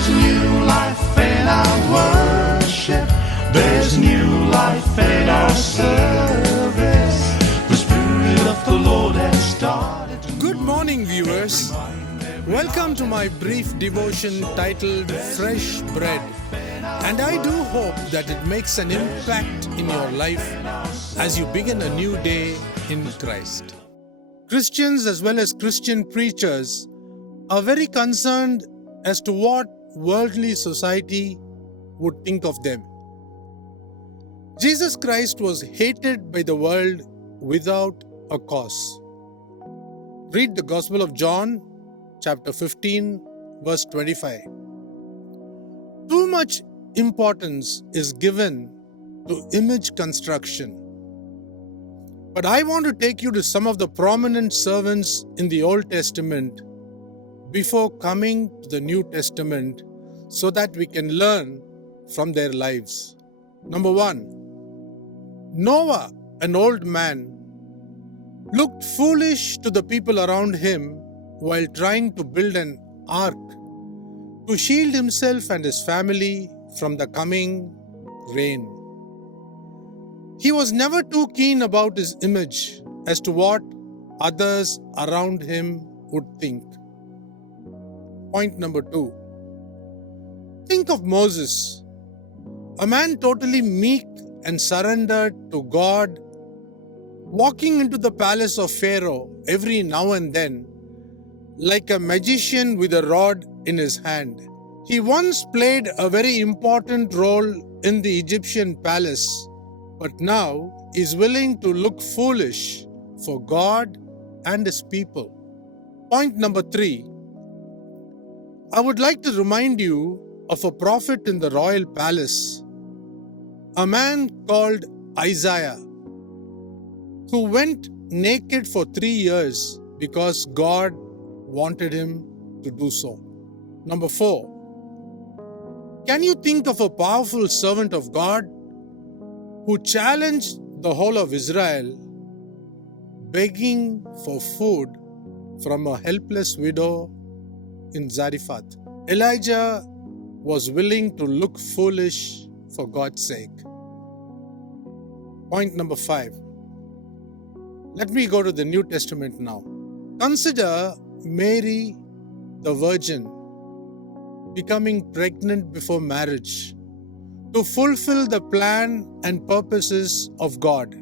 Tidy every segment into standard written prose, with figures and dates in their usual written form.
There's new life in our worship. There's new life in our service. The Spirit of the Lord has started to Good morning, viewers. Welcome to my brief devotion titled Fresh Bread. And I do hope that it makes an impact in your life as you begin a new day in Christ. Christians as well as Christian preachers are very concerned as to what worldly society would think of them. Jesus Christ was hated by the world without a cause. Read the Gospel of John, chapter 15, verse 25. Too much importance is given to image construction. But I want to take you to some of the prominent servants in the Old Testament before coming to the New Testament so that we can learn from their lives. Number 1, Noah, an old man, looked foolish to the people around him while trying to build an ark to shield himself and his family from the coming rain. He was never too keen about his image as to what others around him would think. Point number 2. Think of Moses, a man totally meek and surrendered to God, walking into the palace of Pharaoh every now and then, like a magician with a rod in his hand. He once played a very important role in the Egyptian palace, but now is willing to look foolish for God and his people. Point number 3. I would like to remind you of a prophet in the royal palace, a man called Isaiah, who went naked for 3 years because God wanted him to do so. Number 4. Can you think of a powerful servant of God who challenged the whole of Israel, begging for food from a helpless widow in Zarephath? Elijah was willing to look foolish for God's sake. Point number 5. Let me go to the New Testament now. Consider Mary, the virgin, becoming pregnant before marriage to fulfill the plan and purposes of God.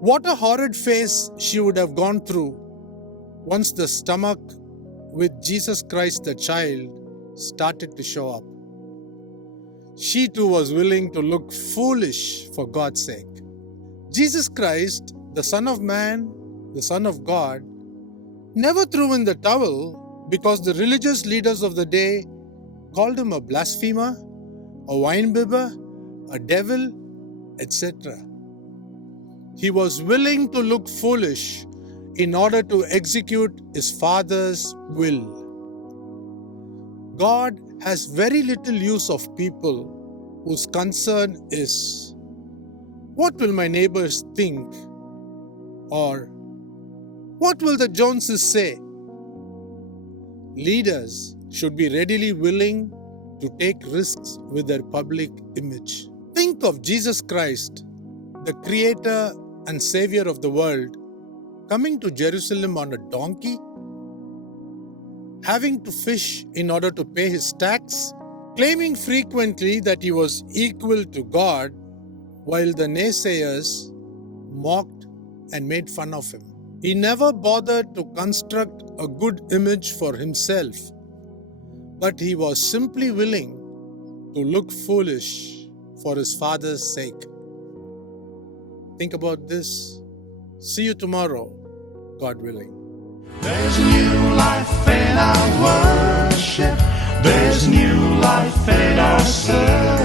What a horrid phase she would have gone through once the stomach with Jesus Christ the child started to show up. She too was willing to look foolish for God's sake. Jesus Christ, the Son of Man, the Son of God, never threw in the towel because the religious leaders of the day called him a blasphemer, a winebibber, a devil, etc. He was willing to look foolish in order to execute his Father's will. God has very little use of people whose concern is, what will my neighbors think? Or, what will the Joneses say? Leaders should be readily willing to take risks with their public image. Think of Jesus Christ, the Creator and Savior of the world, coming to Jerusalem on a donkey, having to fish in order to pay his tax, claiming frequently that he was equal to God, while the naysayers mocked and made fun of him. He never bothered to construct a good image for himself, but he was simply willing to look foolish for his Father's sake. Think about this. See you tomorrow, God willing. There's new life in our worship. There's new life in our service.